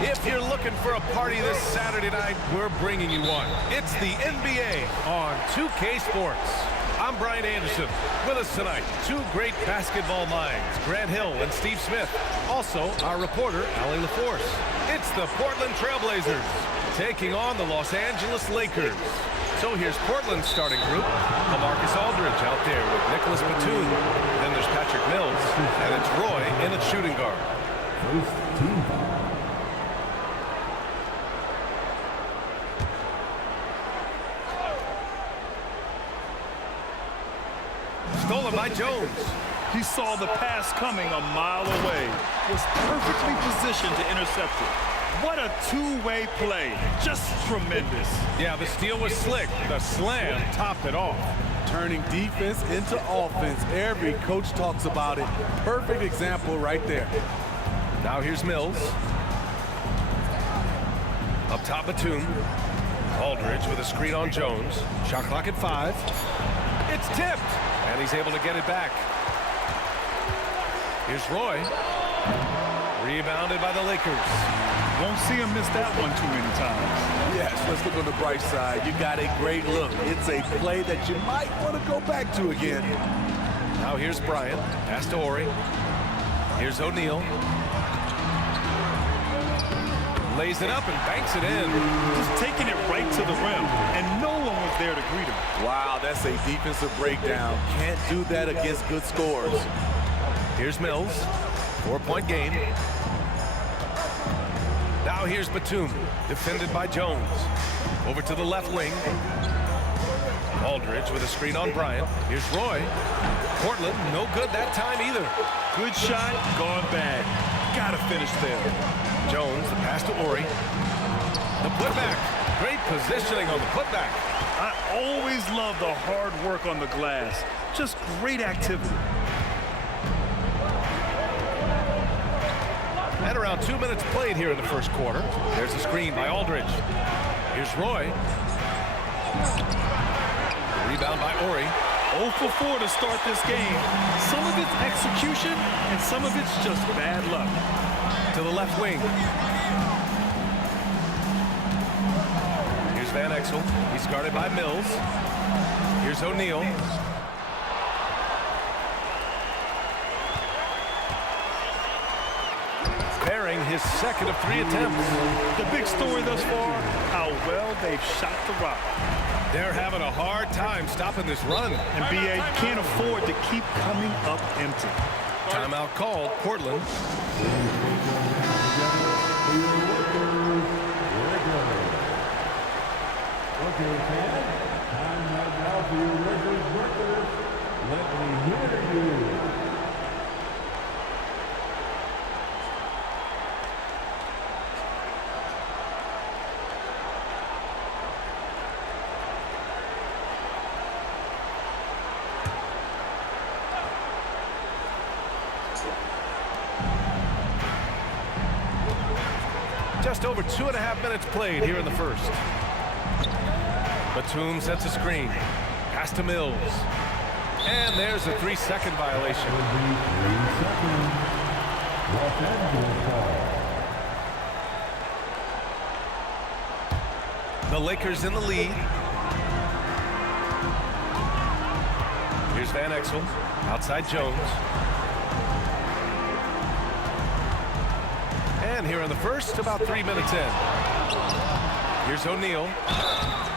If you're looking for a party this Saturday night, we're bringing you one. It's the NBA on 2K Sports. I'm Brian Anderson. With us tonight, two great basketball minds, Grant Hill and Steve Smith. Also, our reporter, Allie LaForce. It's the Portland Trailblazers taking on the Los Angeles Lakers. So here's Portland's starting group. LaMarcus Aldridge out there with Nicholas Batum. Then there's Patrick Mills, and it's Roy in at shooting guard. First team foul. Stolen by Jones. He saw the pass coming a mile away. Was perfectly positioned to intercept it. What a two-way play. Just tremendous. Yeah, the steal was slick. The slam topped it off. Turning defense into offense. Every coach talks about it. Perfect example right there. Now here's Mills. Up top, Batum. Aldridge with a screen on Jones. Shot clock at 5. It's tipped. And he's able to get it back. Here's Roy. Rebounded by the Lakers. Won't see him miss that one too many times. Yes, let's look on the bright side. You got a great look. It's a play that you might want to go back to again. Now here's Bryant. Pass to Horry. Here's O'Neal. Lays it up and banks it in. Just taking it right to the rim, and no one was there to greet him. Wow, that's a defensive breakdown. Can't do that against good scores. Here's Mills. 4-point game. Now here's Batum, defended by Jones. Over to the left wing. Aldridge with a screen on Bryant. Here's Roy. Portland, no good that time either. Good shot, gone bad. Gotta finish there. Jones, the pass to Horry. The putback. Great positioning on the putback. I always love the hard work on the glass. Just great activity. At around 2 minutes played here in the first quarter. There's a screen by Aldridge. Here's Roy. The rebound by Horry. 0 for 4 to start this game. Some of it's execution, and some of it's just bad luck. To the left wing. Here's Van Exel. He's guarded by Mills. Here's O'Neal. Bearing his second of 3 attempts. The big story thus far, how well they've shot the rock. They're having a hard time stopping this run. And BA can't afford to keep coming up empty. Timeout called, Portland. Okay, fans, time right now for your Lakers workers. Let me hear you. Just over 2.5 minutes played here in the first. Batum sets a screen. Pass to Mills. And there's a 3-second violation. The Lakers in the lead. Here's Van Exel. Outside Jones. And here in the first, about 3 minutes in. Here's O'Neal.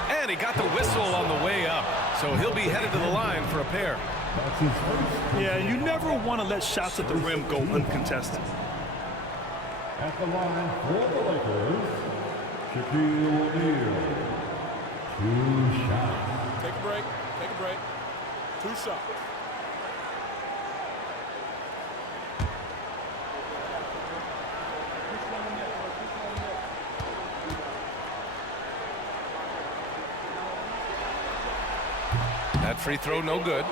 And he got the whistle on the way up. So he'll be headed to the line for a pair. Yeah, you never want to let shots at the rim go uncontested. At the line for the Lakers, Shaquille O'Neal. 2 shots. Take a break. Take a break. 2 shots. That free throw no good.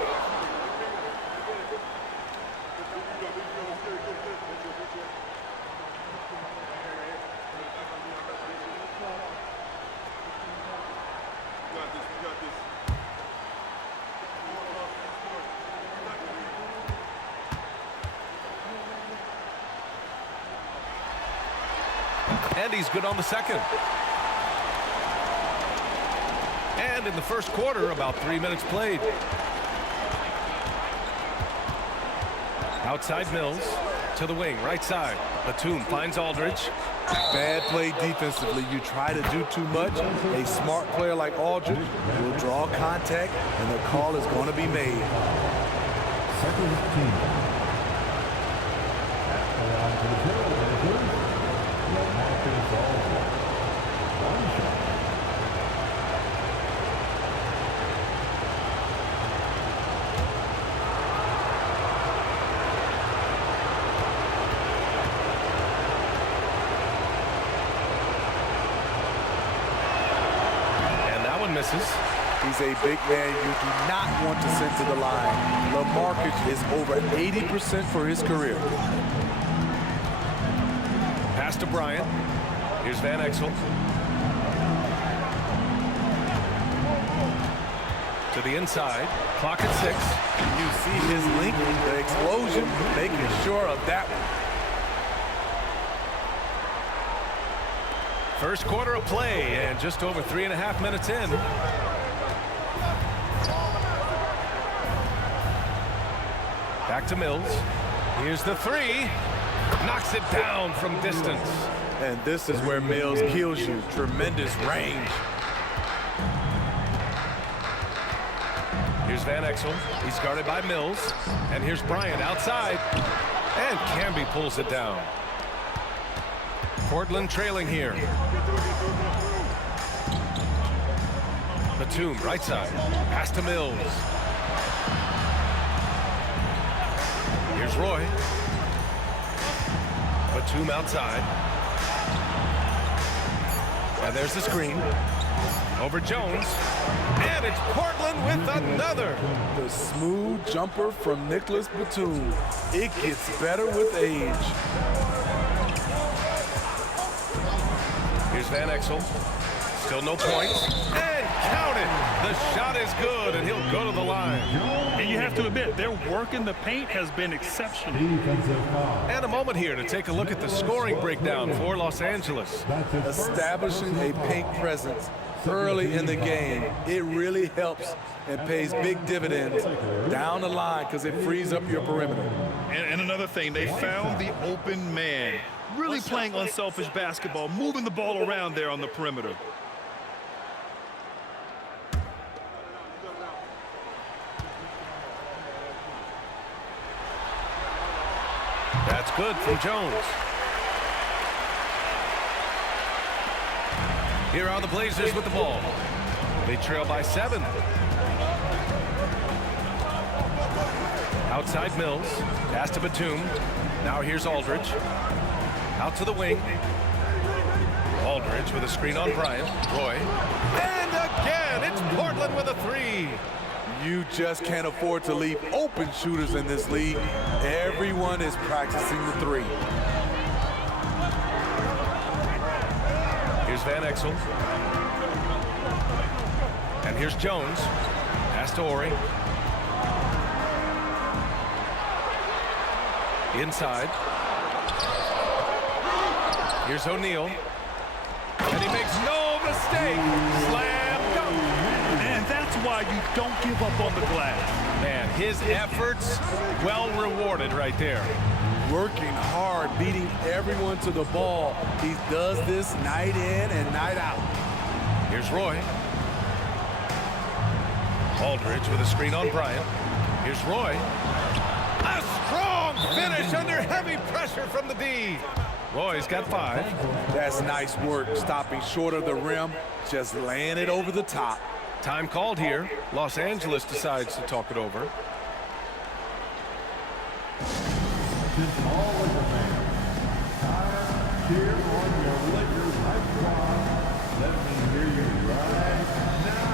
And he's good on the second. And in the first quarter, about 3 minutes played. Outside Mills to the wing, right side. Batum finds Aldridge. Bad play defensively. You try to do too much. A smart player like Aldridge will draw contact, and the call is going to be made. Second team. Around to the field, LaMarcus Aldridge. One shot. Misses. He's a big man you do not want to send to the line. LaMarcus is over 80% for his career. Pass to Bryant. Here's Van Exel. To the inside. Clock at 6. You see his link, the explosion, making sure of that one. First quarter of play, and just over 3.5 minutes in. Back to Mills. Here's the three. Knocks it down from distance. And this is where Mills kills you. Tremendous range. Here's Van Exel. He's guarded by Mills. And here's Bryant outside. And Camby pulls it down. Portland trailing here. Batum, right side. Pass to Mills. Here's Roy. Batum outside. And there's the screen. Over Jones. And it's Portland with another. The smooth jumper from Nicholas Batum. It gets better with age. Here's Van Exel. Still no points. And count it. The shot is good, and he'll go to the line. And you have to admit, their work in the paint has been exceptional. Defensive foul. And a moment here to take a look at the scoring breakdown for Los Angeles. That's his first. Establishing a paint presence early in the game, it really helps and pays big dividends down the line because it frees up your perimeter. And another thing, they found the open man. Really playing unselfish basketball, moving the ball around there on the perimeter. That's good from Jones. Here are the Blazers with the ball. They trail by 7. Outside Mills. Pass to Batum. Now here's Aldridge. Out to the wing. Aldridge with a screen on Bryant. Roy. And again, it's Portland with a 3. You just can't afford to leave open shooters in this league. Everyone is practicing the 3. Here's Van Exel. And here's Jones. Pass to Ori. Inside. Here's O'Neal. And he makes no mistake. Slam dunk. And that's why you don't give up on the glass. Man, his efforts well rewarded right there. Working hard, beating everyone to the ball. He does this night in and night out. Here's Roy. Aldridge with a screen on Bryant. Here's Roy. A strong finish under heavy pressure from the D. Roy's got 5. That's nice work, stopping short of the rim, just laying it over the top. Time called here. Los Angeles decides to talk it over. Since all Laker fans, time to cheer on your Lakers hype squad. Let me hear you right now.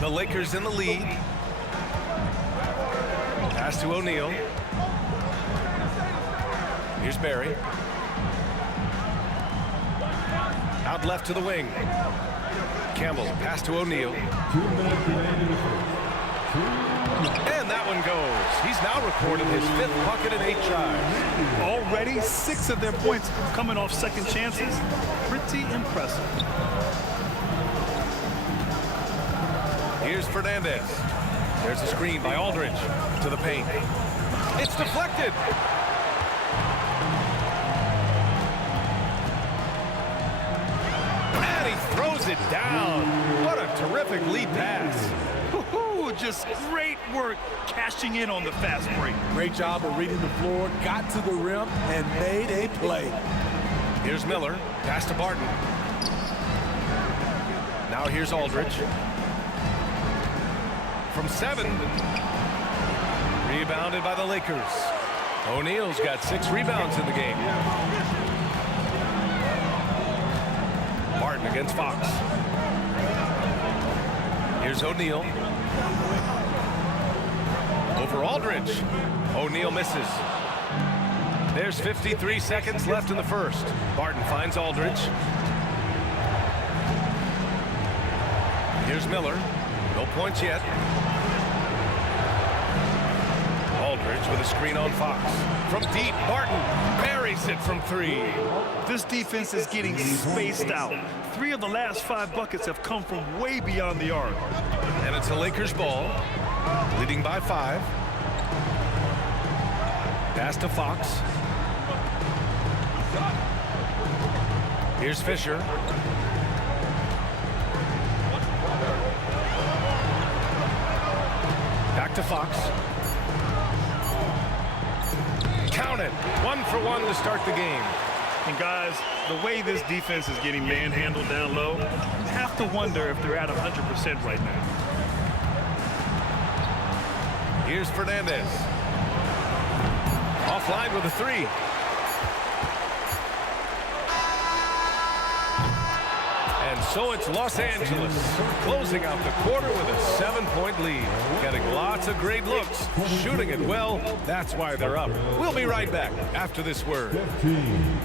The Lakers in the lead. Pass to O'Neal. Here's Barry. Out left to the wing. Campbell, pass to O'Neal. 2 minutes remaining in the first. And that one goes. He's now recorded his 5th bucket in 8 tries. Already 6 of their points coming off second chances. Pretty impressive. Here's Fernandez. There's a screen by Aldridge to the paint. It's deflected. And he throws it down. What a terrific lead pass. Just great work cashing in on the fast break. Great job of reading the floor, got to the rim, and made a play. Here's Miller. Pass to Barton. Now here's Aldridge. From 7. Rebounded by the Lakers. O'Neal's got 6 rebounds in the game. Barton against Fox. Here's O'Neal. Over Aldridge. O'Neal misses. There's 53 seconds left in the first. Barton finds Aldridge. Here's Miller. No points yet. Aldridge with a screen on Fox. From deep, Barton buries it from 3. This defense is getting spaced out. 3 of the last 5 buckets have come from way beyond the arc. And it's a Lakers ball, leading by 5. Pass to Fox. Here's Fisher. Back to Fox. Count it. 1 for 1 to start the game. And guys, the way this defense is getting manhandled down low, you have to wonder if they're at 100% right now. Here's Fernandez. Offline with a 3. And so it's Los Angeles closing out the quarter with a 7-point lead. Getting lots of great looks, shooting it well. That's why they're up. We'll be right back after this word. 15.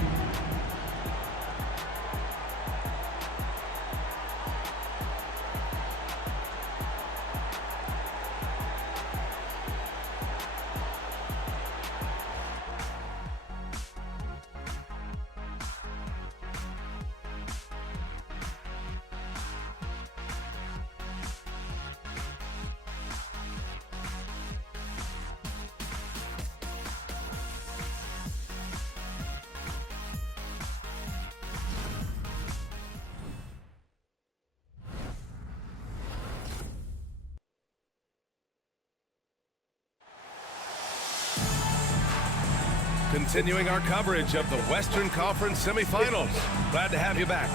Continuing our coverage of the Western Conference semifinals. Glad to have you back.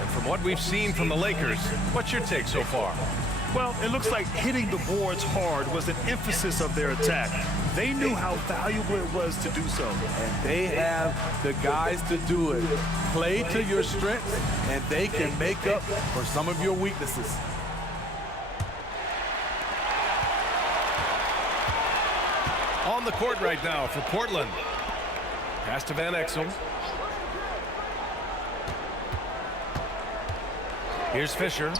And from what we've seen from the Lakers, what's your take so far? Well, it looks like hitting the boards hard was an emphasis of their attack. They knew how valuable it was to do so. And they have the guys to do it. Play to your strengths, and they can make up for some of your weaknesses. On the court right now for Portland. Pass to Van Exel. Here's Fisher.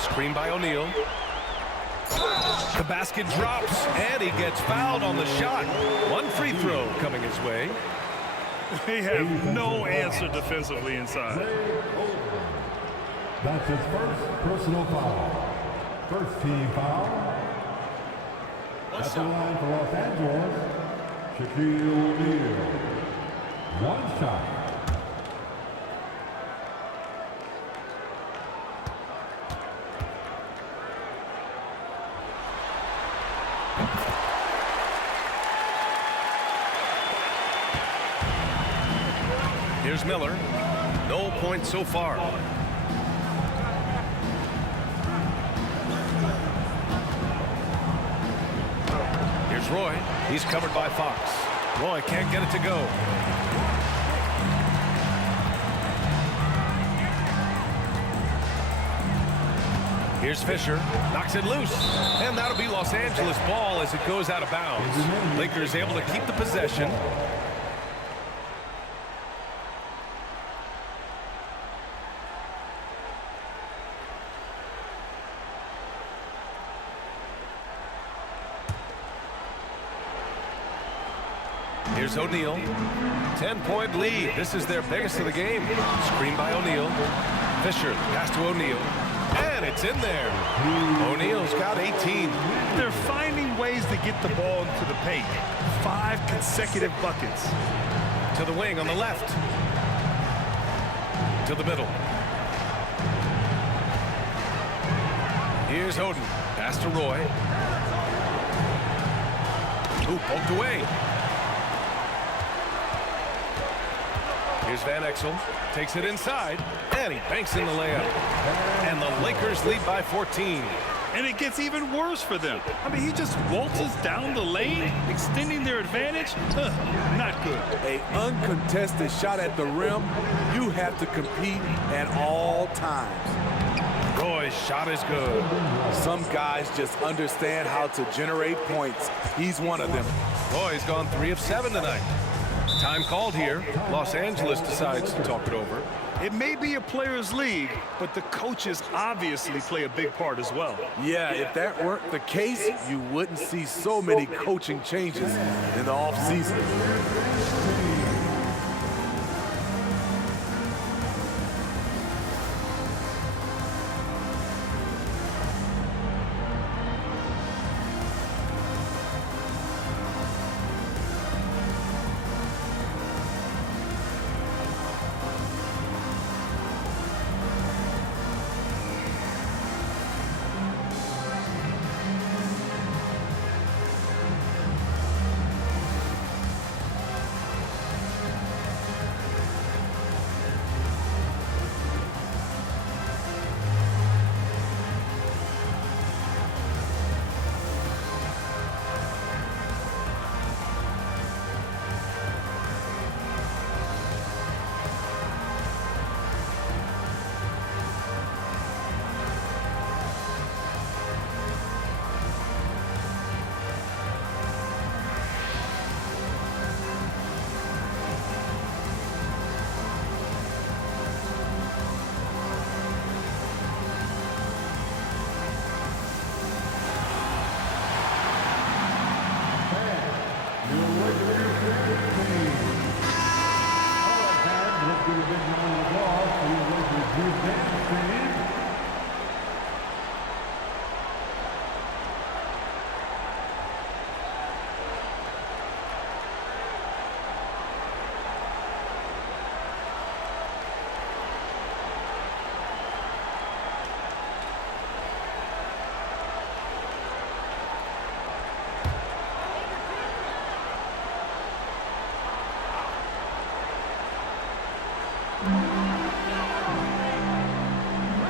Screen by O'Neal. The basket drops, and he gets fouled on the shot. 1 free throw coming his way. They have no answer defensively inside. That's his first personal foul. First team foul. At the line for Los Angeles, Shaquille O'Neal. 1 shot. Here's Miller. No points so far. Here's Roy. He's covered by Fox. Roy can't get it to go. Here's Fisher, knocks it loose, and that'll be Los Angeles ball as it goes out of bounds. Lakers able to keep the possession. Here's O'Neal. 10-point lead. This is their biggest of the game. Screen by O'Neal. Fisher, pass to O'Neal. And it's in there. O'Neal's got 18. They're finding ways to get the ball into the paint. 5 consecutive buckets. To the wing on the left. To the middle. Here's Oden. Pass to Roy. Ooh, poked away. Here's Van Exel, takes it inside, and he banks in the layup. And the Lakers lead by 14. And it gets even worse for them. I mean, he just waltzes down the lane, extending their advantage. Not good. An uncontested shot at the rim, you have to compete at all times. Roy's shot is good. Some guys just understand how to generate points. He's one of them. Roy's gone 3 of 7 tonight. Time called here. Los Angeles decides to talk it over. It may be a players' league, but the coaches obviously play a big part as well. Yeah, if that weren't the case, you wouldn't see so many coaching changes in the offseason.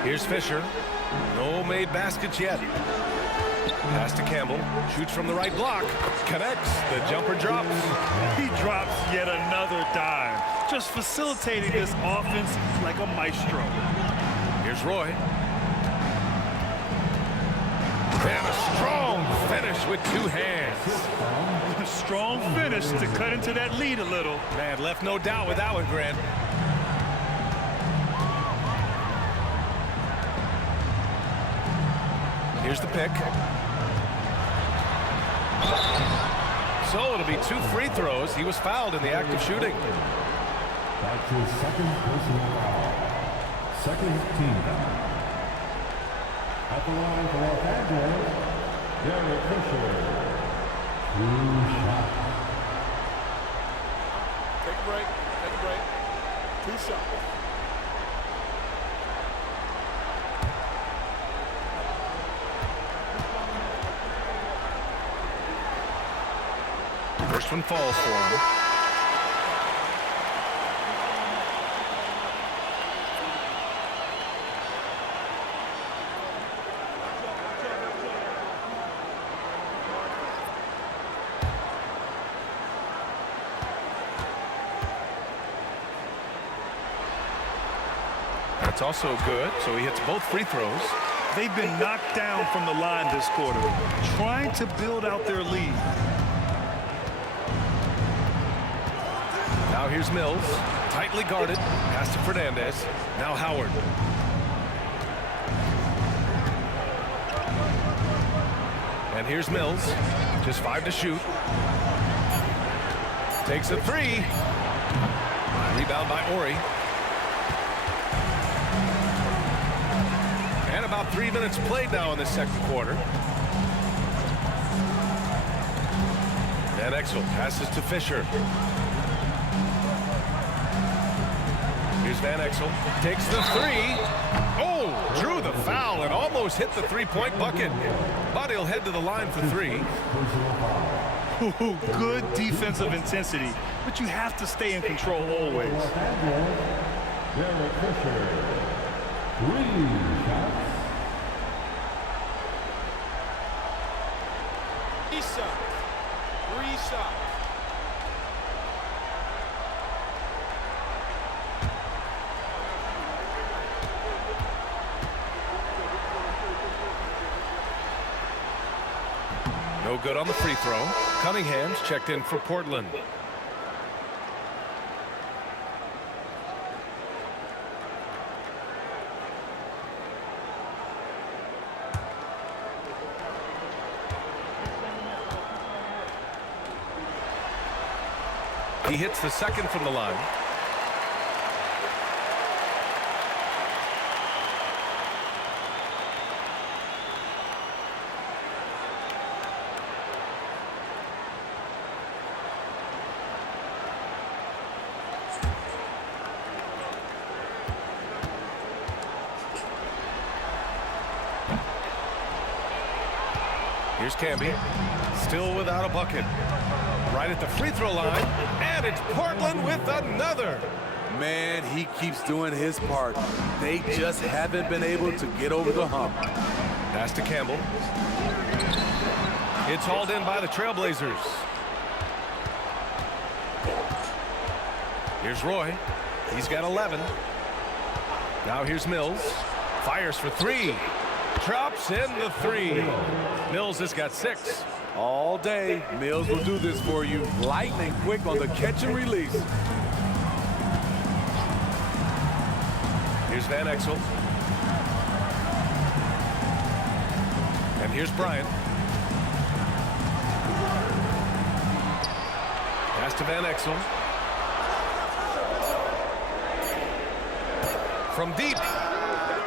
Here's Fisher. No made baskets yet. Pass to Campbell. Shoots from the right block. Connects. The jumper drops. He drops yet another dime. Just facilitating this offense like a maestro. Here's Roy. And a strong finish with 2 hands. A strong finish to cut into that lead a little. Man, left no doubt with that one, Grant. Here's the pick. So it'll be 2 free throws. He was fouled in the act of shooting. That's his second personal foul. Second team foul. At the line for Los Angeles, Derek Fisher. 2 shots. Take a break. Take a break. 2 shots. First one falls for him. That's also good, so he hits both free throws. They've been knocked down from the line this quarter, trying to build out their lead. Now here's Mills, tightly guarded, pass to Fernandez. Now Howard. And here's Mills, just 5 to shoot. Takes a 3. Rebound by Ori. And about 3 minutes played now in the second quarter. Van Exel passes to Fisher. Here's Van Exel, takes the 3. Oh, drew the foul and almost hit the three-point bucket. But he'll head to the line for 3. Ooh, good defensive intensity, but you have to stay in control always. Derek Fisher, 3 shots. Three shots. No good on the free throw. Cunningham's checked in for Portland. He hits the second from the line. Here's Camby, still without a bucket. Right at the free throw line, and it's Portland with another. Man, he keeps doing his part. They just haven't been able to get over the hump. Pass to Campbell. It's hauled in by the Trailblazers. Here's Roy. He's got 11. Now here's Mills. Fires for 3. Drops in the 3. Mills has got 6. All day, Mills will do this for you. Lightning quick on the catch and release. Here's Van Exel. And here's Bryant. Pass to Van Exel. From deep.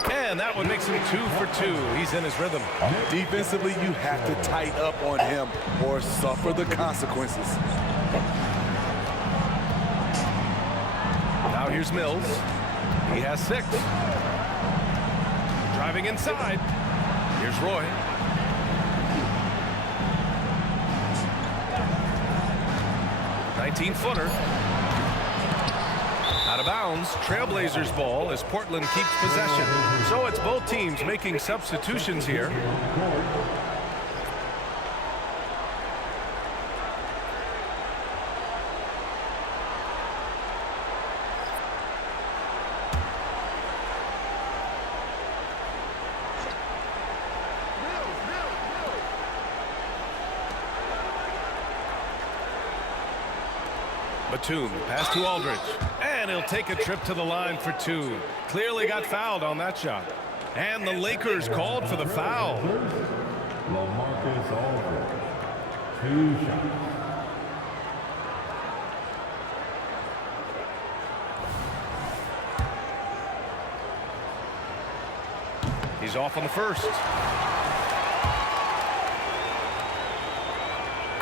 And that one makes him 2 for 2. He's in his rhythm. Defensively, you have to tighten up on him or suffer the consequences. Now here's Mills. He has 6. Driving inside. Here's Roy. (19-footer). Out of bounds, Trailblazers ball as Portland keeps possession. So it's both teams making substitutions here. Batum, pass to Aldridge, and he'll take a trip to the line for 2. Clearly got fouled on that shot. And the Lakers called for the foul. LaMarcus Aldridge, 2 shots. He's off on the first.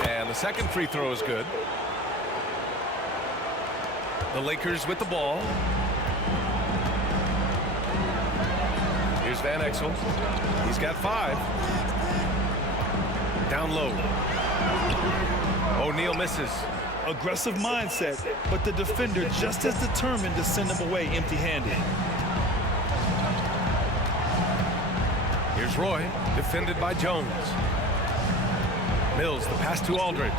And the second free throw is good. The Lakers with the ball. Here's Van Exel. He's got 5. Down low. O'Neal misses. Aggressive mindset, but the defender just as determined to send him away empty-handed. Here's Roy, defended by Jones. Mills, the pass to Aldridge.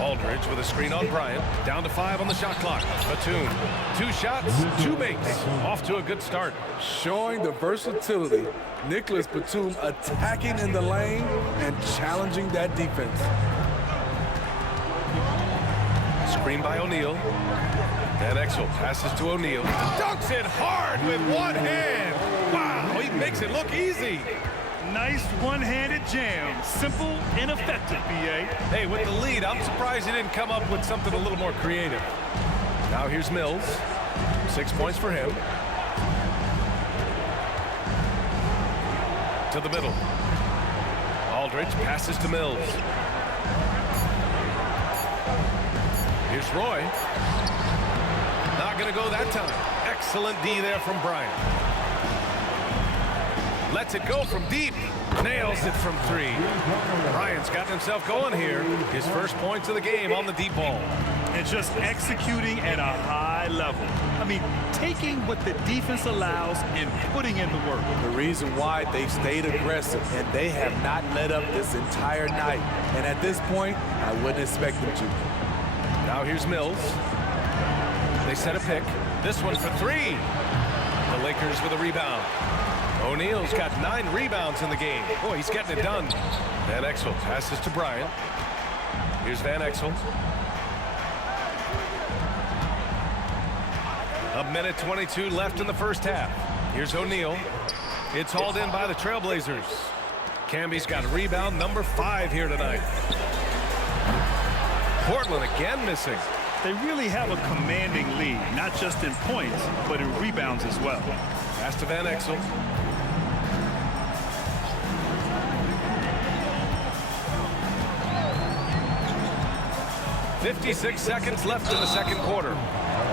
Aldridge with a screen on Bryant. Down to 5 on the shot clock. Batum. 2 shots, 2 makes. Off to a good start. Showing the versatility. Nicholas Batum attacking in the lane and challenging that defense. Screen by O'Neal. Van Exel passes to O'Neal. Dunks it hard with one hand. Wow, he makes it look easy. Nice one-handed jam. Simple and effective, B.A. Hey, with the lead, I'm surprised he didn't come up with something a little more creative. Now here's Mills. 6 points for him. To the middle. Aldridge passes to Mills. Here's Roy. Not going to go that time. Excellent D there from Bryant. Lets it go from deep. Nails it from 3. Bryant's got himself going here. His first points of the game on the deep ball. And just executing at a high level. I mean, taking what the defense allows and putting in the work. The reason why they stayed aggressive, and they have not let up this entire night. And at this point, I wouldn't expect them to. Now here's Mills. They set a pick. This one for 3. The Lakers with a rebound. O'Neal's got 9 rebounds in the game. Boy, he's getting it done. Van Exel passes to Bryant. Here's Van Exel. A minute 22 left in the first half. Here's O'Neal. It's hauled in by the Trailblazers. Camby's got a rebound number 5 here tonight. Portland again missing. They really have a commanding lead, not just in points, but in rebounds as well. Pass to Van Exel. .56 seconds left in the second quarter.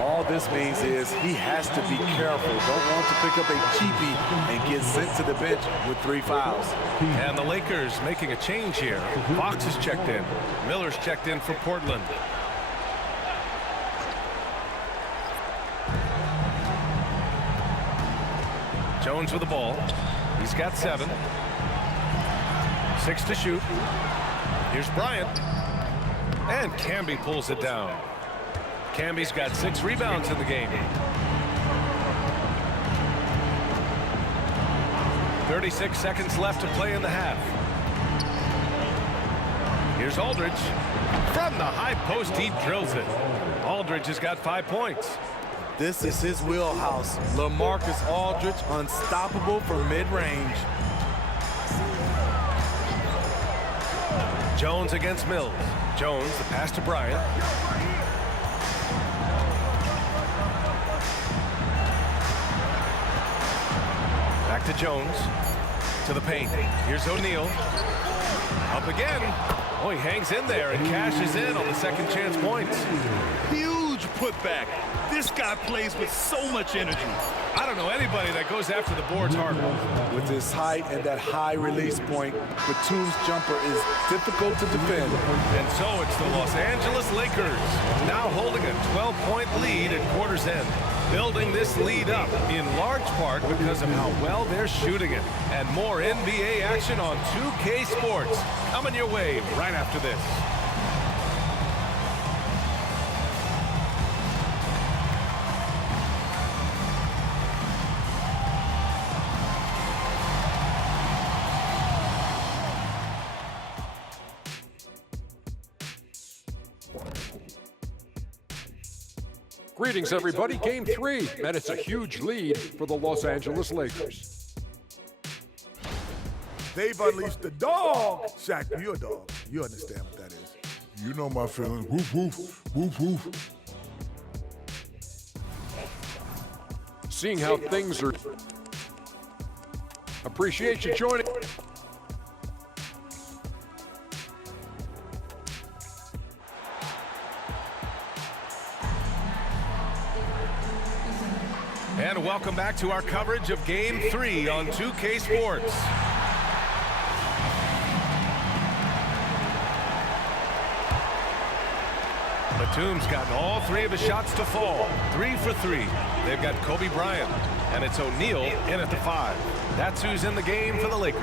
All this means is he has to be careful. Don't want to pick up a cheapie and get sent to the bench with 3 fouls. And the Lakers making a change here. Fox is checked in. Miller's checked in for Portland. Jones with the ball. He's got 7. 6 to shoot. Here's Bryant. And Camby pulls it down. Camby's got 6 rebounds in the game. 36 seconds left to play in the half. Here's Aldridge. From the high post, he drills it. Aldridge has got 5 points. This is his wheelhouse. LaMarcus Aldridge, unstoppable from mid-range. Jones against Mills. Jones, the pass to Bryant. Back to Jones. To the paint. Here's O'Neal. Up again. Oh, he hangs in there and cashes in on the second chance points. Huge putback. This guy plays with so much energy. I don't know anybody that goes after the boards harder. With his height and that high release point, Batum's jumper is difficult to defend. And so it's the Los Angeles Lakers now holding a 12-point lead at quarter's end. Building this lead up in large part because of how well they're shooting it. And more NBA action on 2K Sports coming your way right after this. Greetings, everybody. Game 3, and it's a huge lead for the Los Angeles Lakers. They've unleashed the dog. Shaq, you're a dog. You understand what that is. You know my feelings. Woof, woof, woof, woof. Seeing how things are. Appreciate you joining. And welcome back to our coverage of Game 3 on 2K Sports. Batum's gotten all 3 of his shots to fall. 3 for 3. They've got Kobe Bryant, and it's O'Neal in at the 5. That's who's in the game for the Lakers.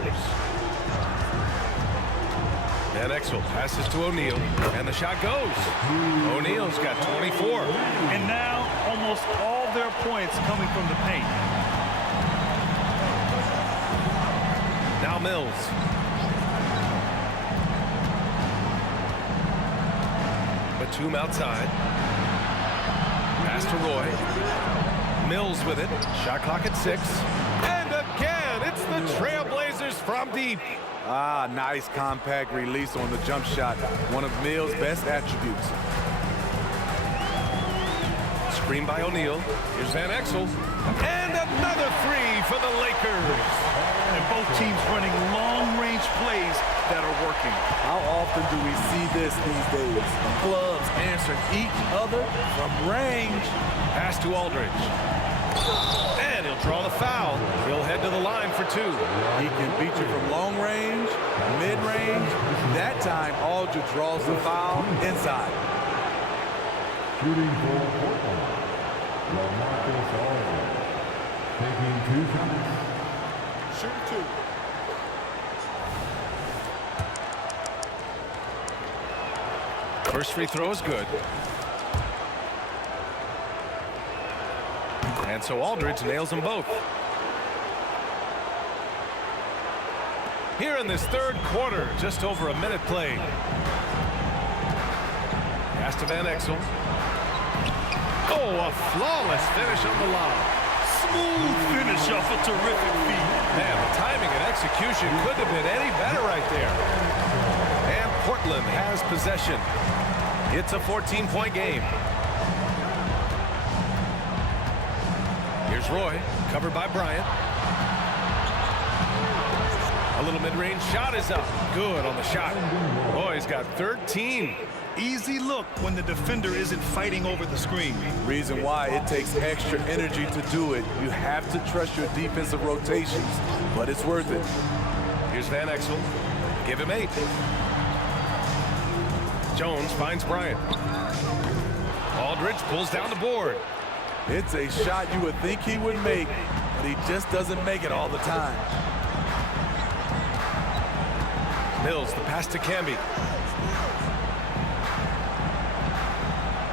Van Exel passes to O'Neal, and the shot goes. O'Neal's got 24. And now almost all their points coming from the paint. Now Mills. Batum outside. Pass to Roy. Mills with it. Shot clock at 6. And again, it's the Trailblazers from deep. Ah, nice compact release on the jump shot. One of Mills' best attributes. Screen by O'Neal. Here's Van Exel. And another 3 for the Lakers. And both teams running long-range plays that are working. How often do we see this these days? Clubs answering each other from range. Pass to Aldridge. And he'll draw the foul. He'll head to the line for 2. He can beat you from long range, mid-range. That time, Aldridge draws the foul inside. Shooting for Portland, LaMarcus Aldridge. Taking 2 shots. Shoot 2. First free throw is good. And so Aldridge nails them both. Here in this third quarter, just over a minute played. Pass to Van Exel. Oh, a flawless finish on the lob. Smooth finish off a terrific feat. Man, the timing and execution couldn't have been any better right there. And Portland has possession. It's a 14-point game. Here's Roy, covered by Bryant. A little mid-range shot is up. Good on the shot. Roy's got 13. Easy look when the defender isn't fighting over the screen. Reason why it takes extra energy to do it. You have to trust your defensive rotations, but it's worth it. Here's Van Exel. Give him 8. Jones finds Bryant. Aldridge pulls down the board. It's a shot you would think he would make, but he just doesn't make it all the time. Mills, the pass to Camby.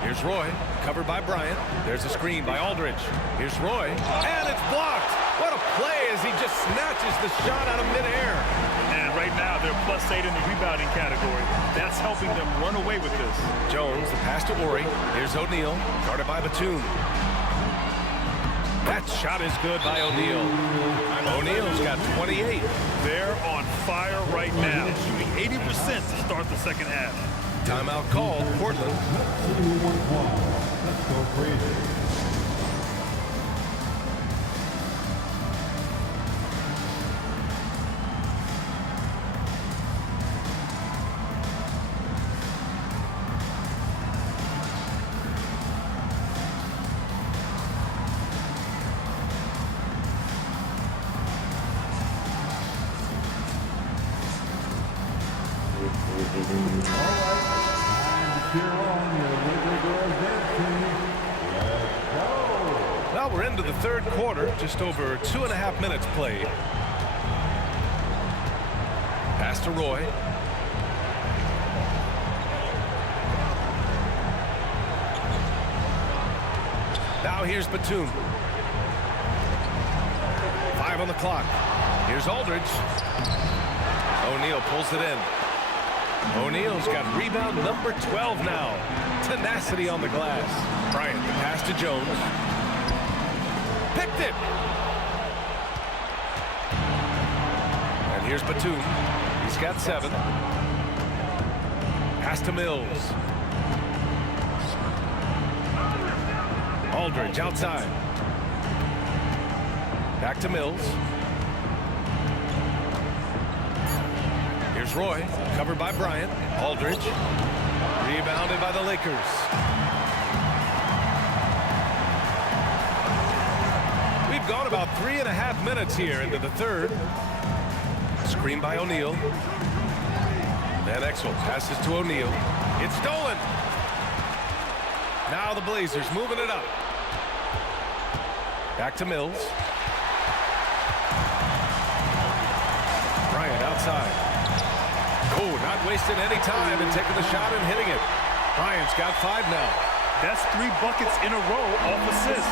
Here's Roy, covered by Bryant. There's a screen by Aldridge. Here's Roy, and it's blocked. What a play as he just snatches the shot out of midair. And right now, they're +8 in the rebounding category. That's helping them run away with this. Jones, the pass to Ori. Here's O'Neal, guarded by Batum. That shot is good by O'Neal. O'Neal's got 28. They're on fire right now, shooting 80% to start the second half. Timeout called, Portland. Let's see what's wrong. Let's go crazy. Well, we're into the third quarter, just over 2.5 minutes played. Pass to Roy. Now here's Batum. 5 on the clock. Here's Aldridge. O'Neal pulls it in. O'Neal's got rebound number 12 now. Tenacity on the glass. Bryant, the pass to Jones. Picked it. And here's Batum. He's got 7. Pass to Mills. Aldridge outside. Back to Mills. Here's Roy, covered by Bryant. Aldridge, rebounded by the Lakers. We've gone about 3.5 minutes here into the third. Screen by O'Neal. Van Exel passes to O'Neal. It's stolen. Now the Blazers moving it up. Back to Mills. Bryant outside. Oh, not wasting any time and taking the shot and hitting it. Bryant's got 5 now. That's 3 buckets in a row off assist.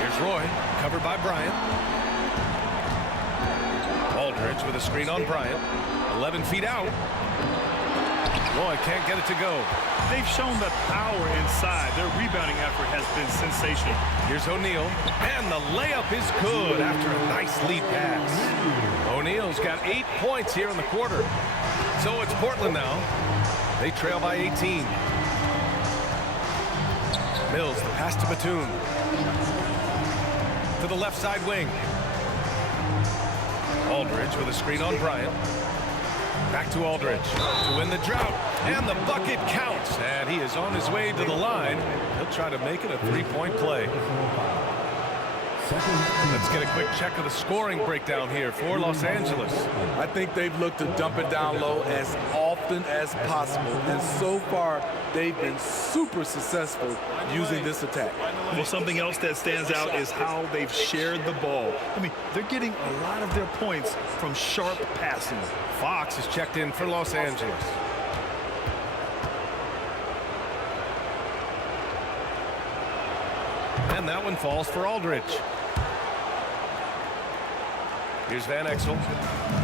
Here's Roy, covered by Bryant. Aldridge with a screen on Bryant. 11 feet out. Roy can't get it to go. They've shown the power inside. Their rebounding effort has been sensational. Here's O'Neal, and the layup is good after a nice lead pass. O'Neal's got 8 points here in the quarter. So it's Portland now. They trail by 18. Mills, the pass to Batum. To the left side wing. Aldridge with a screen on Bryant. Back to Aldridge to win the drought, and the bucket counts, and he is on his way to the line. He'll try to make it a 3-point play. Let's get a quick check of the scoring breakdown here for Los Angeles. I think they've looked to dump it down low as often as possible, and so far they've been super successful using this attack. Well, something else that stands out is how they've shared the ball. I mean, they're getting a lot of their points from sharp passing. Fox is checked in for Los Angeles. And that one falls for Aldridge. Here's Van Exel.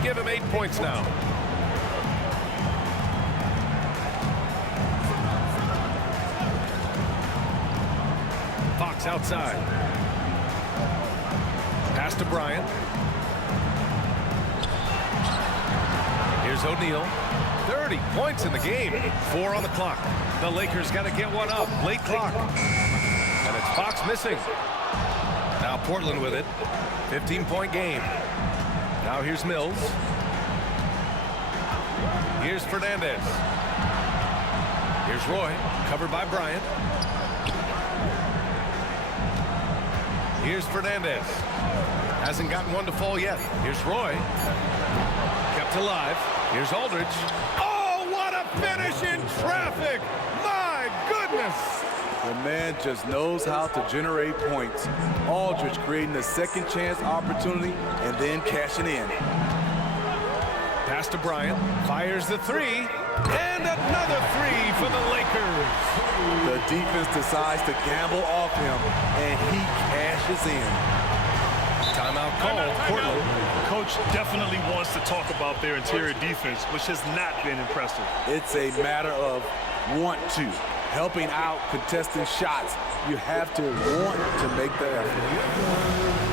Give him 8 points now. Fox outside. Pass to Bryant. Here's O'Neal. 30 points in the game. 4 on the clock. The Lakers got to get one up. Late clock. And it's Fox missing. Now Portland with it. 15-point game. Now here's Mills. Here's Fernandez. Here's Roy, covered by Bryant. Here's Fernandez. Hasn't gotten one to fall yet. Here's Roy. Kept alive. Here's Aldridge. Oh, what a finish in traffic! My goodness! The man just knows how to generate points. Aldridge creating a second chance opportunity and then cashing in. Pass to Bryant. Fires the 3. And another 3 for the Lakers. The defense decides to gamble off him, and he cashes in. Timeout call. Portland. Coach definitely wants to talk about their interior defense, which has not been impressive. It's a matter of want to. Helping out, contesting shots. You have to want to make the effort.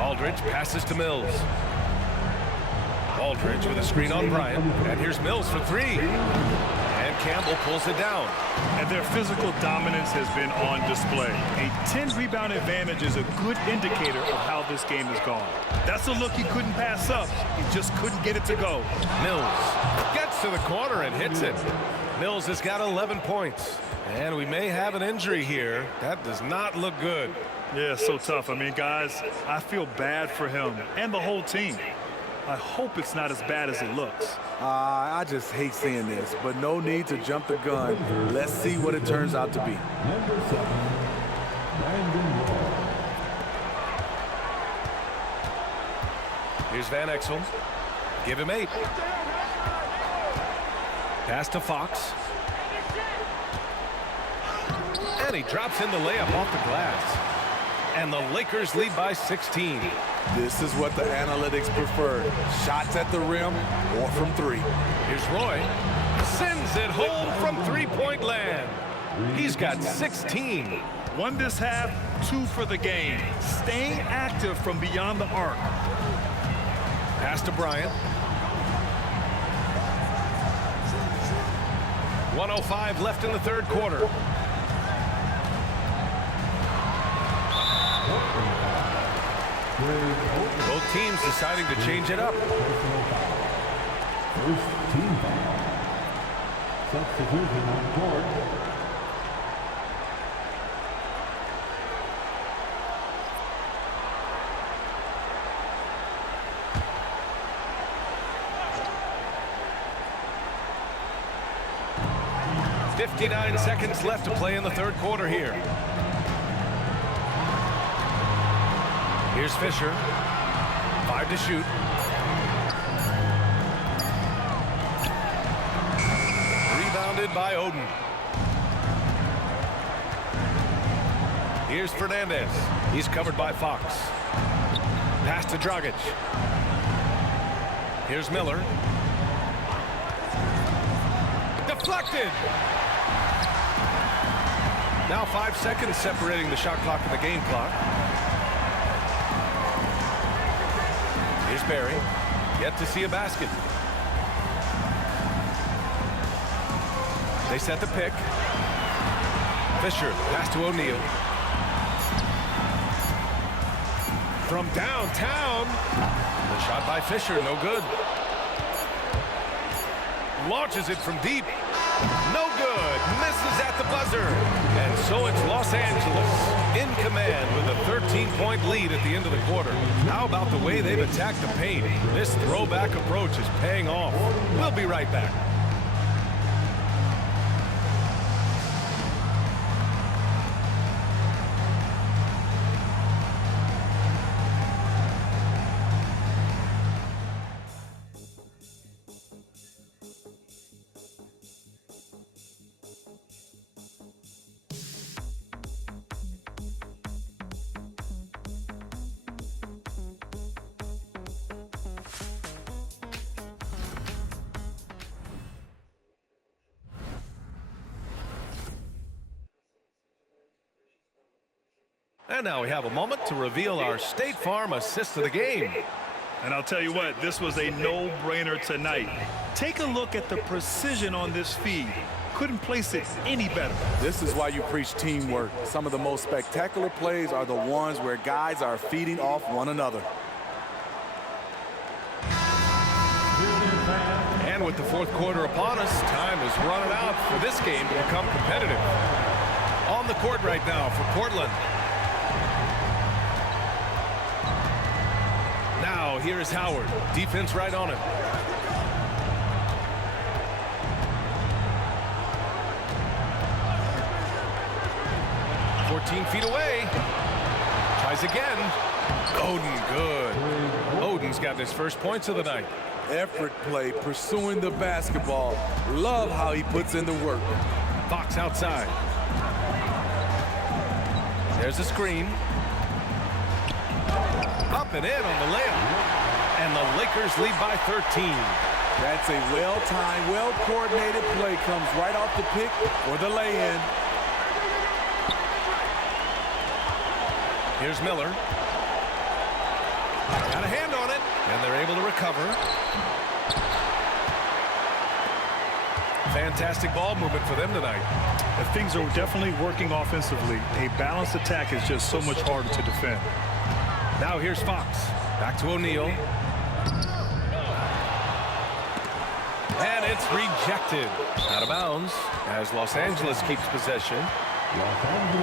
Aldridge passes to Mills. Aldridge with a screen on Bryant. And here's Mills for 3. And Campbell pulls it down. And their physical dominance has been on display. A 10-rebound advantage is a good indicator of how this game has gone. That's a look he couldn't pass up. He just couldn't get it to go. Mills gets to the corner and hits it. Mills has got 11 points. And we may have an injury here. That does not look good. Yeah, so tough. I mean, guys, I feel bad for him and the whole team. I hope it's not as bad as it looks. I just hate seeing this, but no need to jump the gun. Let's see what it turns out to be. Number 7, Brandon Roy. Here's Van Exel. Give him 8. Pass to Fox. And he drops in the layup off the glass. And the Lakers lead by 16. This is what the analytics prefer. Shots at the rim or from 3. Here's Roy. Sends it home from three-point land. He's got 16. Won this half, 2 for the game. Staying active from beyond the arc. Pass to Bryant. 1:05 left in the third quarter. Both teams deciding to change it up. First team foul. Substitution on court. .59 seconds left to play in the third quarter here. Here's Fisher. 5 to shoot. Rebounded by Oden. Here's Fernandez. He's covered by Fox. Pass to Dragic. Here's Miller. Deflected. Now 5 seconds separating the shot clock and the game clock. Here's Barry. Yet to see a basket. They set the pick. Fisher. Pass to O'Neal. From downtown. The shot by Fisher. No good. Launches it from deep. No good. Misses at the buzzer. And so it's Los Angeles in command with a 13-point lead at the end of the quarter. How about the way they've attacked the paint? This throwback approach is paying off. We'll be right back. And now we have a moment to reveal our State Farm assist of the game. And I'll tell you what, this was a no-brainer tonight. Take a look at the precision on this feed. Couldn't place it any better. This is why you preach teamwork. Some of the most spectacular plays are the ones where guys are feeding off one another. And with the fourth quarter upon us, time is running out for this game to become competitive. On the court right now for Portland. Now here is Howard. Defense right on him. .14 feet away. Tries again. Oden good. Oden's got his first points of the night. Effort play, pursuing the basketball. Love how he puts in the work. Fox outside. There's a screen. Up and in on the layup. And the Lakers lead by 13. That's a well-timed, well-coordinated play. Comes right off the pick or the lay-in. Here's Miller. Got a hand on it. And they're able to recover. Fantastic ball movement for them tonight. Things are definitely working offensively. A balanced attack is just so much harder to defend. Now here's Fox. Back to O'Neal. And it's rejected. Out of bounds as Los Angeles keeps possession.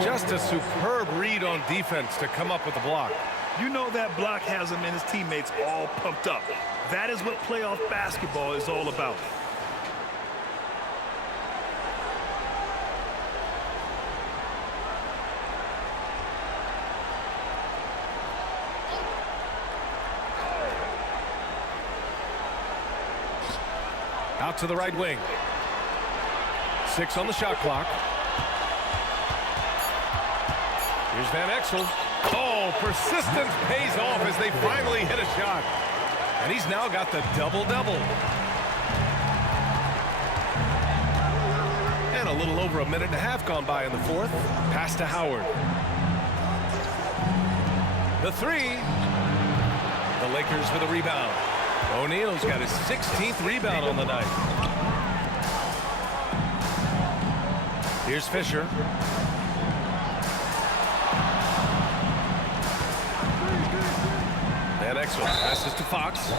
Just a superb read on defense to come up with the block. You know that block has him and his teammates all pumped up. That is what playoff basketball is all about. Out to the right wing. 6 on the shot clock. Here's Van Exel. Oh, persistence pays off as they finally hit a shot. And he's now got the double-double. And a little over a minute and a half gone by in the fourth. Pass to Howard. The three. The Lakers with a rebound. O'Neal's got his 16th rebound on the night. Here's Fisher. Van Exel passes to Fox.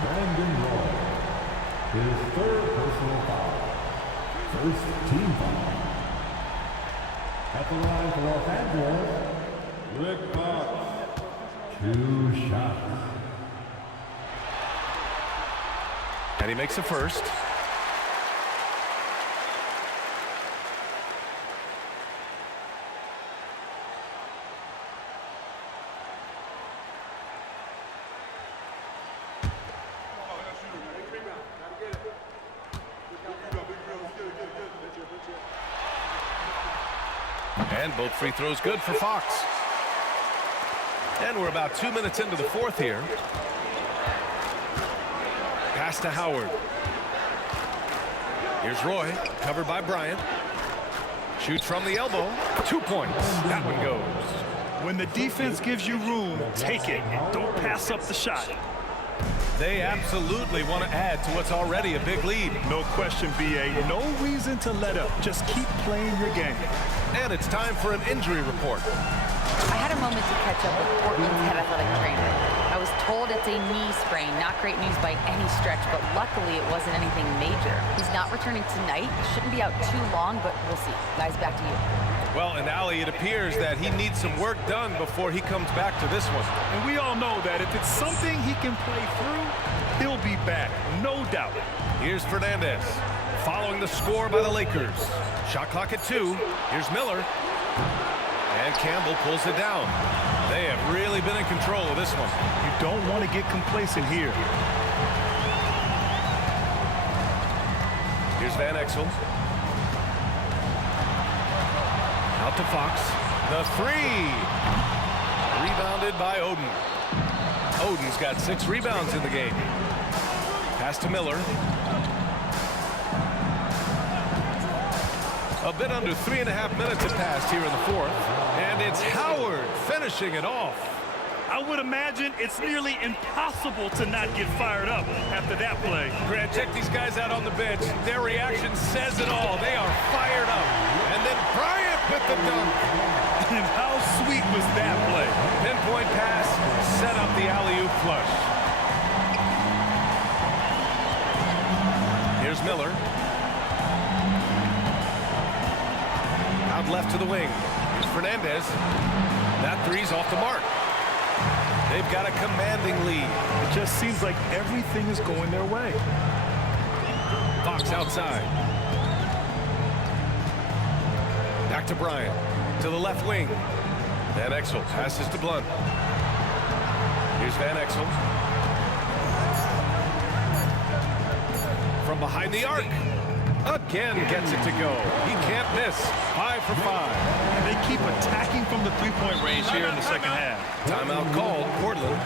Brandon Roy. His third personal foul. First team foul. At the line for Los Angeles, Rick Fox. 2 shots. And he makes the first. And both free throws good for Fox. And we're about 2 minutes into the fourth here. Pass to Howard. Here's Roy, covered by Bryant. Shoots from the elbow. 2 points. That one goes. When the defense gives you room, take it. Don't pass up the shot. They absolutely want to add to what's already a big lead. No question, B.A. No reason to let up. Just keep playing your game. And it's time for an injury report. I had a moment to catch up with Portland's head athletic trainer. I was told it's a knee sprain. Not great news by any stretch, but luckily it wasn't anything major. He's not returning tonight. Shouldn't be out too long, but we'll see. Guys, back to you. Well, and Allie, it appears that he needs some work done before he comes back to this one. And we all know that if it's something he can play through, he'll be back, no doubt. Here's Fernandez, following the score by the Lakers. Shot clock at 2. Here's Miller. And Campbell pulls it down. They have really been in control of this one. You don't want to get complacent here. Here's Van Exel. Out to Fox. The 3. Rebounded by Oden. Oden's got 6 rebounds in the game. Pass to Miller. A bit under 3.5 minutes have passed here in the fourth. And it's Howard finishing it off. I would imagine it's nearly impossible to not get fired up after that play. Grant, check these guys out on the bench. Their reaction says it all. They are fired up. And then Bryant with the dunk. And how sweet was that play? Pinpoint pass, set up the alley-oop flush. Here's Miller. Out left to the wing. Here's Fernandez. That 3's off the mark. They've got a commanding lead. It just seems like everything is going their way. Fox outside. Back to Bryant. To the left wing. Van Exel passes to Blunt. Here's Van Exel. From behind the arc. Again gets it to go. He can't miss. 5 for 5. And they keep attacking from the three-point range here in the second half. Timeout called, Portland.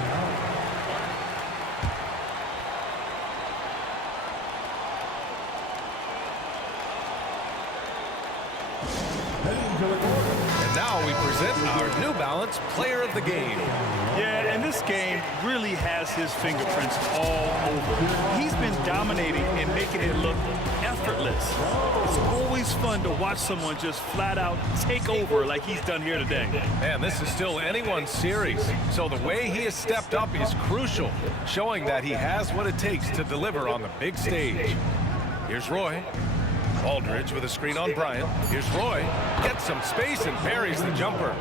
Heading to the court now we present our New Balance Player of the Game. Yeah, and this game really has his fingerprints all over. He's been dominating and making it look effortless. It's always fun to watch someone just flat out take over like he's done here today. Man, this is still anyone's series, so the way he has stepped up is crucial, showing that he has what it takes to deliver on the big stage. Here's Roy. Aldridge with a screen on Bryant. Here's Roy. Gets some space and buries the jumper.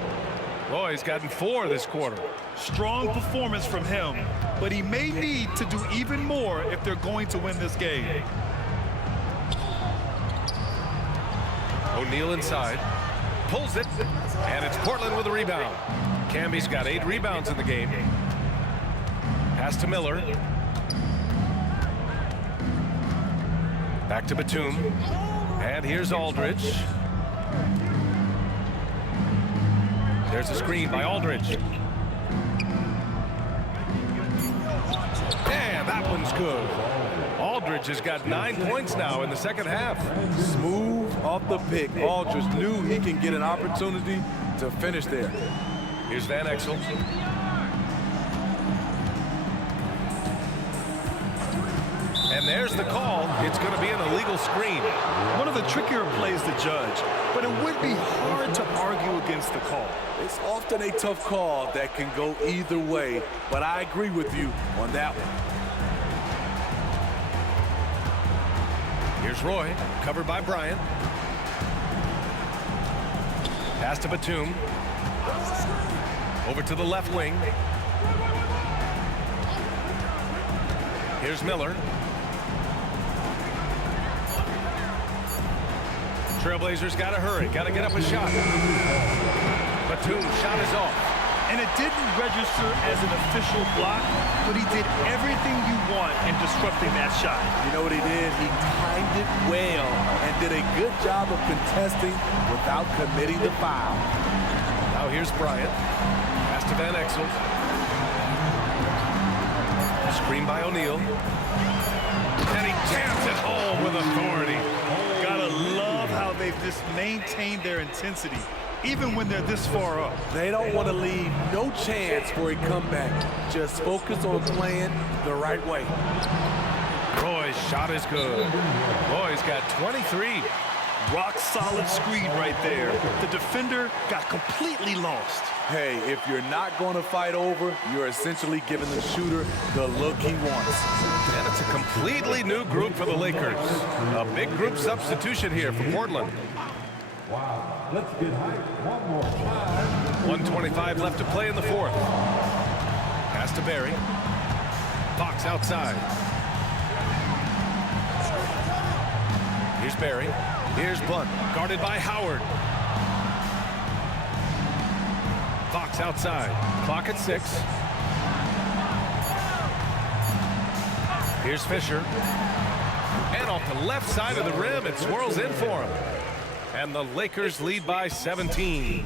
Roy's gotten 4 this quarter. Strong performance from him, but he may need to do even more if they're going to win this game. O'Neal inside. Pulls it. And it's Portland with a rebound. Camby's got 8 rebounds in the game. Pass to Miller. Back to Batum. And here's Aldridge. There's a screen by Aldridge. And that one's good. Aldridge has got 9 points now in the second half. Smooth off the pick. Aldridge knew he can get an opportunity to finish there. Here's Van Exel. And there's the call. It's going to be an illegal screen. One of the trickier plays to judge, but it would be hard to argue against the call. It's often a tough call that can go either way, but I agree with you on that one. Here's Roy, covered by Bryant. Pass to Batum. Over to the left wing. Here's Miller. Trailblazers got to hurry, got to get up a shot. Batum's shot is off. And it didn't register as an official block, but he did everything you want in disrupting that shot. You know what he did? He timed it well and did a good job of contesting without committing the foul. Now here's Bryant. Pass to Van Exel. Screen by O'Neal. And he jams it home with authority. Gotta love how they've just maintained their intensity, even when they're this far up. They don't want to leave no chance for a comeback. Just focus on playing the right way. Roy's shot is good. Roy's got 23. Rock solid screen right there. The defender got completely lost. Hey, if you're not going to fight over, you're essentially giving the shooter the look he wants. And it's a completely new group for the Lakers. A big group substitution here for Portland. Wow, let's get hyped one more time. 1:25 left to play in the fourth. Pass to Barry. Fox outside. Here's Barry. Here's Blunt, guarded by Howard. Fox outside. Clock at 6. Here's Fisher. And off the left side of the rim, it swirls in for him. And the Lakers lead by 17.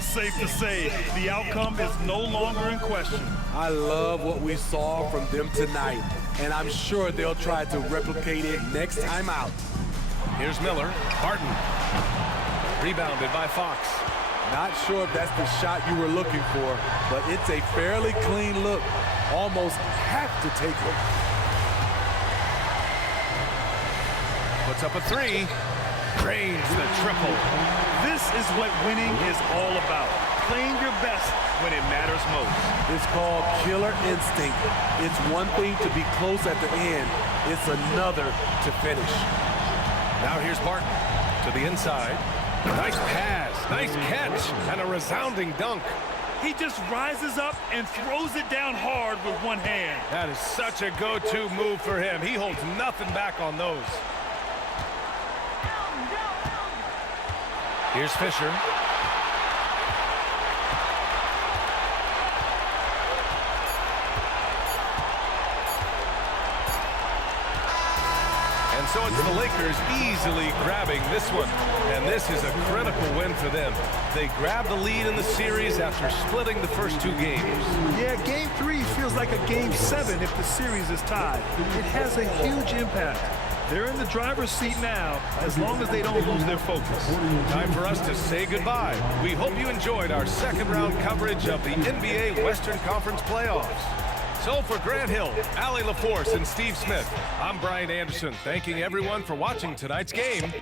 Safe to say, the outcome is no longer in question. I love what we saw from them tonight, and I'm sure they'll try to replicate it next time out. Here's Miller. Barton. Rebounded by Fox. Not sure if that's the shot you were looking for, but it's a fairly clean look. Almost have to take it. Puts up a 3. Drains the triple. This is what winning is all about. Playing your best when it matters most. It's called killer instinct. It's one thing to be close at the end. It's another to finish. Now here's Barton to the inside. Nice pass, nice catch, and a resounding dunk. He just rises up and throws it down hard with one hand. That is such a go-to move for him. He holds nothing back on those. Here's Fisher. And so it's the Lakers easily grabbing this one. And this is a critical win for them. They grab the lead in the series after splitting the first 2 games. Yeah, Game 3 feels like a Game 7 if the series is tied. It has a huge impact. They're in the driver's seat now, as long as they don't lose their focus. Time for us to say goodbye. We hope you enjoyed our second round coverage of the NBA Western Conference playoffs. So for Grant Hill, Allie LaForce, and Steve Smith, I'm Brian Anderson, thanking everyone for watching tonight's game.